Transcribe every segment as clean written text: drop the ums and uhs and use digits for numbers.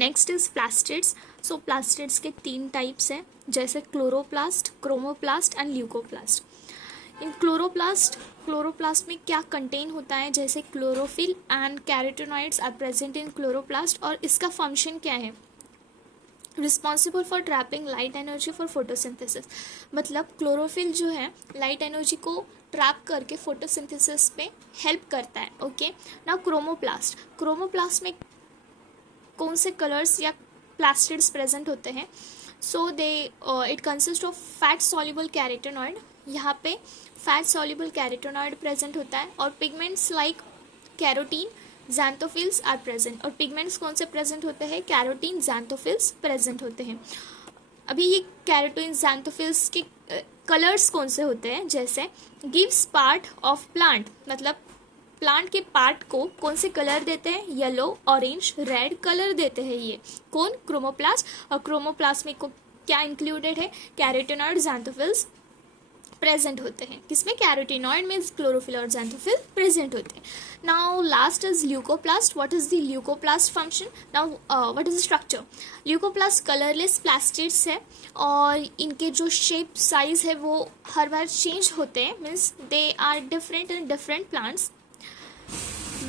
Next is plastids. So plastids के 3 types हैं, जैसे क्लोरोप्लास्ट, क्रोमोप्लास्ट एंड ल्यूकोप्लास्ट. इन क्लोरोप्लास्ट में क्या कंटेन होता है, जैसे chlorophyll and carotenoids are present in chloroplast. और इसका फंक्शन क्या है, responsible for trapping light energy for photosynthesis. मतलब क्लोरोफिल जो है लाइट एनर्जी को ट्रैप करके फोटोसिंथेसिस पे हेल्प करता है. ओके. नाउ क्रोमोप्लास्ट में कौन से कलर्स या प्लास्टिड्स प्रेजेंट होते हैं. So they it consist of fat soluble carotenoid. यहाँ पे फैट सॉल्युबल कैरोटीनॉइड प्रेजेंट होता है. और pigments like carotene, xanthophylls are present. और पिगमेंट्स कौन से प्रेजेंट होते हैं, कैरोटीन, ज़ैंथोफिल्स प्रेजेंट होते हैं. अभी ये कैरोटीन, ज़ैंथोफिल्स के कलर्स कौन से होते हैं, जैसे गिव्स पार्ट ऑफ प्लांट, मतलब प्लांट के पार्ट को कौन से कलर देते हैं, येलो, ऑरेंज, रेड कलर देते हैं. ये कौन, क्रोमोप्लास्ट. और क्रोमोप्लास्ट में क्या इंक्लूडेड है, कैरोटीनॉइड, ज़ैंथोफिल्स प्रेजेंट होते हैं. किसमें, कैरोटीनॉइड में क्लोरोफिल और ज़ैंथोफिल प्रेजेंट होते हैं. Now last is leucoplast. What is the leucoplast function. Now what is the structure. Leucoplast colourless plastids है और इनके जो शेप साइज है वो हर बार चेंज होते हैं. Means they are different in different plants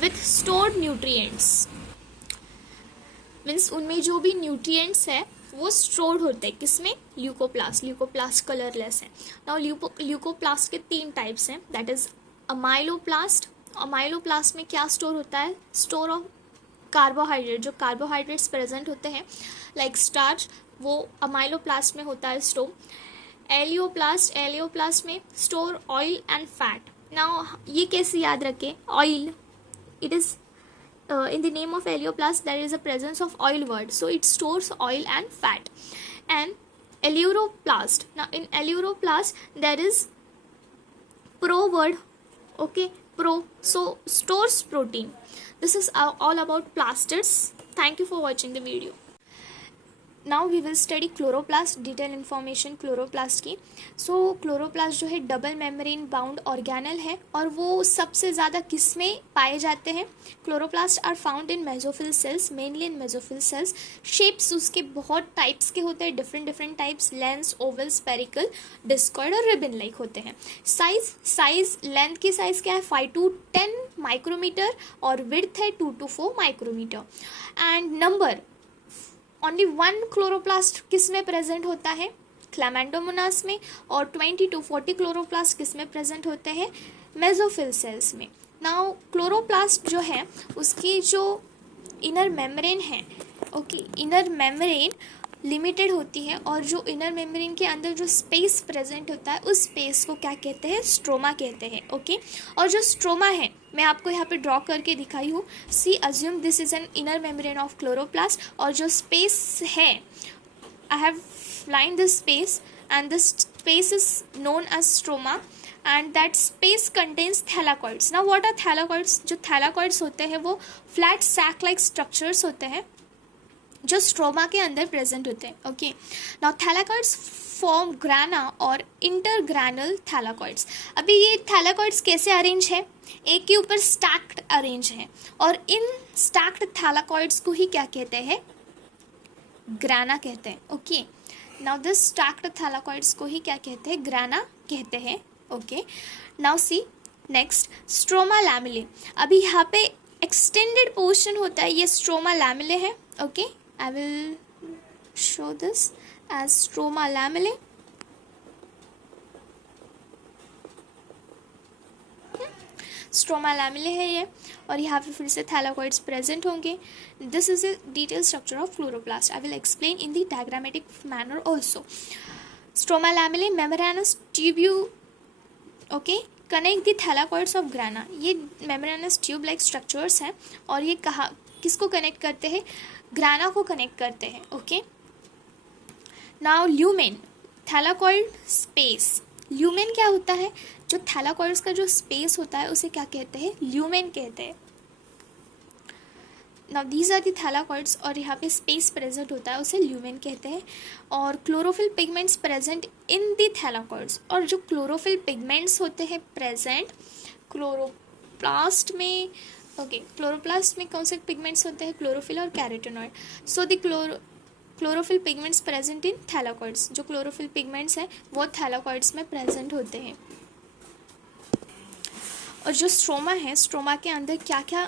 with stored nutrients. Means उनमें जो भी न्यूट्रिएंट्स है वो स्टोर्ड होते हैं. किसमें, ल्यूकोप्लास्ट कलरलेस है. नाउ ल्यूकोप्लास्ट के 3 टाइप्स हैं, दैट इज अमाइलोप्लास्ट. अमाइलोप्लास्ट में क्या स्टोर होता है, स्टोर ऑफ कार्बोहाइड्रेट. जो कार्बोहाइड्रेट्स प्रेजेंट होते हैं लाइक स्टार्च, वो अमाइलोप्लास्ट में होता है स्टोर. एलियोप्लास्ट में store oil and fat. Now ये कैसे याद रखें, oil, it is in the name of Helioplast there is a presence of oil word, so it stores oil and fat. And Eleuroplast, now in Eleuroplast there is pro word, okay, pro, so stores protein. This is all about plastids. Thank you for watching the video. Now we will study chloroplast, detail information chloroplast की. So chloroplast जो है double membrane bound organelle है और वो सबसे ज़्यादा किस में पाए जाते हैं, chloroplast are found in mesophyll cells, mainly in mesophyll cells. Shapes उसके बहुत टाइप्स के होते हैं, different types, lens, oval, spherical, discoid और रिबन लाइक होते हैं. साइज लेंथ की साइज क्या है, 5 to 10 माइक्रोमीटर और विड्थ है 2 to 4 micrometre. And number, only 1 chloroplast किस में प्रेजेंट होता है, क्लैमाइडोमोनास में. और 20 to 40 क्लोरोप्लास्ट किस में प्रेजेंट होते हैं, मेसोफिल सेल्स में. नाउ क्लोरोप्लास्ट जो है उसकी जो इनर मेम्ब्रेन है, ओके, इनर मेम्ब्रेन लिमिटेड होती है और जो इनर मेम्ब्रेन के अंदर जो स्पेस प्रेजेंट होता है उस स्पेस को क्या कहते हैं, स्ट्रोमा कहते हैं. ओके. और जो स्ट्रोमा है मैं आपको यहाँ पे ड्रॉ करके दिखाई हूँ. See assume this is an inner membrane of chloroplast और जो स्पेस है, I have line this space and this space is known as stroma and that space contains thylakoids. Now what are thylakoids? जो thylakoids होते हैं वो flat sac like structures होते हैं जो स्ट्रोमा के अंदर प्रेजेंट होते हैं. ओके. नाउ थैलाकॉइड्स फॉर्म ग्राना और इंटरग्रानल थैलाकॉइड्स. अभी ये थैलाकॉइड्स कैसे अरेंज है, एक के ऊपर स्टैक्ड अरेंज है और इन स्टैक्ड थैलाकॉइड्स को ही क्या कहते हैं, ग्राना कहते हैं. Okay. Now this stacked thylakoids को ही क्या कहते हैं, ग्राना कहते हैं. Okay. Now see next, stroma lamellae. अभी यहाँ पे एक्सटेंडेड पोर्शन होता है, ये स्ट्रोमा लैमेले है. Okay. I will show this as stroma lamellae. Stroma lamellae है ये और यहाँ पे फिर से थैलाकॉइड्स प्रेजेंट होंगे. This is a detail structure of chloroplast. I will explain in the diagrammatic manner also. Stroma lamellae, membranous tubule, okay, connect the thylakoids of grana. ये membranous tube like structures हैं और ये किसको connect करते हैं, ग्राना को connect करते हैं. Okay. Now lumen, thylakoid space. Lumen क्या होता है, जो थैलाकॉइड्स का जो स्पेस होता है उसे क्या कहते हैं, ल्यूमेन कहते हैं. Now these are the thylakoids और यहाँ पे स्पेस प्रेजेंट होता है उसे ल्यूमेन कहते हैं. और chlorophyll pigments present in the thylakoids. और जो क्लोरोफिल पिगमेंट्स होते हैं प्रेजेंट क्लोरोप्लास्ट में ओके, क्लोरोप्लास्ट में कौन से पिगमेंट्स होते हैं? क्लोरोफिल और carotenoid. So the chlorophyll pigments present in thylakoids. जो क्लोरोफिल पिगमेंट्स हैं वो थैलाकॉइड्स में प्रेजेंट होते हैं। और जो स्ट्रोमा है, स्ट्रोमा के अंदर क्या क्या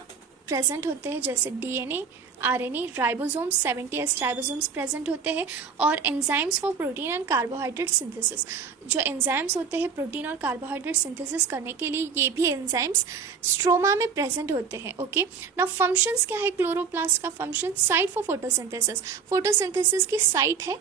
प्रेजेंट होते हैं? जैसे DNA, RNA, ribosomes, 70S ribosomes present होते हैं, और enzymes for protein and carbohydrate synthesis. जो एंजाइम्स होते हैं प्रोटीन और कार्बोहाइड्रेट सिंथेसिस करने के लिए, ये भी एंजाइम्स स्ट्रोमा में प्रेजेंट होते हैं। ओके, नाउ फंक्शंस क्या है क्लोरोप्लास्ट का? Function site for photosynthesis. Photosynthesis की साइट है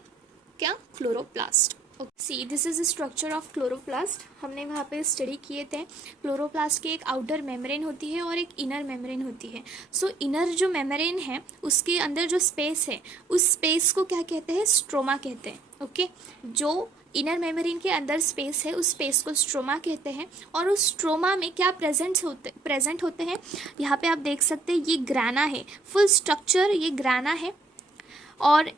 क्या? Chloroplast. See this is the structure of chloroplast. हमने वहाँ पे स्टडी किए थे। क्लोरोप्लास्ट की एक आउटर मेम्ब्रेन होती है और एक इनर मेम्ब्रेन होती है। सो इनर जो मेम्ब्रेन है उसके अंदर जो स्पेस है, उस स्पेस को क्या कहते हैं? स्ट्रोमा कहते हैं। ओके, जो इनर मेम्ब्रेन के अंदर स्पेस है उस स्पेस को स्ट्रोमा कहते हैं। और उस स्ट्रोमा में क्या प्रेजेंट होते हैं? यहाँ पे आप देख सकते हैं, ये ग्राना है, फुल स्ट्रक्चर ये ग्राना है। और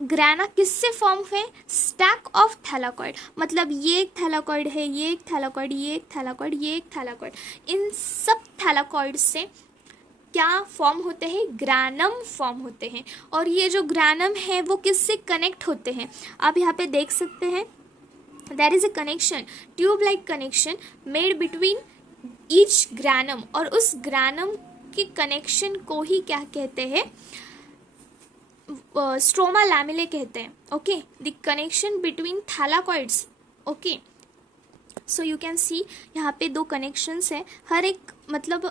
ग्राना किससे फॉर्म है? Stack of thylakoid. मतलब ये एक थैलाकॉइड है, ये एक थैलाकॉइड, ये एक थैलाकॉइड, ये एक थैलाकॉइड। इन सब थैलाकॉइड से क्या फॉर्म होते हैं? ग्रानम फॉर्म होते हैं। और ये जो ग्रानम है वो किससे कनेक्ट होते हैं? आप यहाँ पे देख सकते हैं, there is a connection, tube like connection made between each granum. और उस ग्रानम के कनेक्शन को ही क्या कहते हैं? स्ट्रोमा लैमेले कहते हैं। Okay, the connection between thylakoids. Okay, so you can see यहाँ पे दो कनेक्शंस है। हर एक मतलब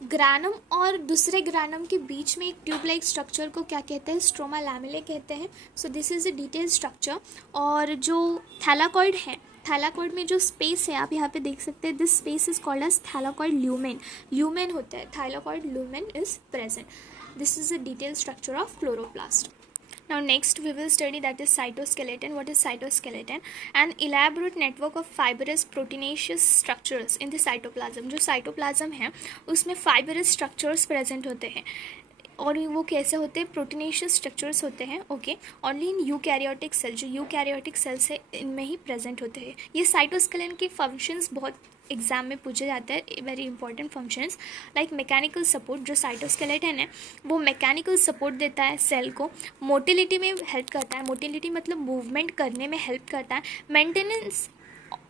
ग्रानम और दूसरे ग्रानम के बीच में एक ट्यूब लाइक स्ट्रक्चर को क्या कहते हैं? स्ट्रोमा लैमेले कहते हैं। So this is a detail structure. और जो थैलाकॉइड है, थैलाकॉइड में जो स्पेस है आप यहाँ पे देख सकते हैं, this space is called as thylakoid lumen. Lumen होता है, thylakoid lumen is present. This is a detailed structure of chloroplast. Now next we will study that is cytoskeleton. What is cytoskeleton? An elaborate network of fibrous proteinaceous structures in the cytoplasm. जो cytoplasm है उसमें fibrous structures present होते हैं। और वो कैसे होते हैं? प्रोटीनेशियस स्ट्रक्चर्स होते हैं। Okay, only in eukaryotic cell, जो यूकैरियोटिक सेल्स है इनमें ही प्रेजेंट होते हैं। ये साइटोस्केलेटन के फंक्शंस बहुत एग्जाम में पूछे जाते हैं, very important functions like mechanical support. जो साइटोस्केलेटन है वो मैकेनिकल सपोर्ट देता है सेल को, मोटिलिटी में हेल्प करता है, मोटिलिटी मतलब मूवमेंट करने में हेल्प करता है, maintenance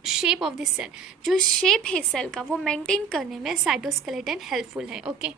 shape of the cell, जो शेप है सेल का वो मेंटेन करने में साइटोस्केलेटन हेल्पफुल है। ओके।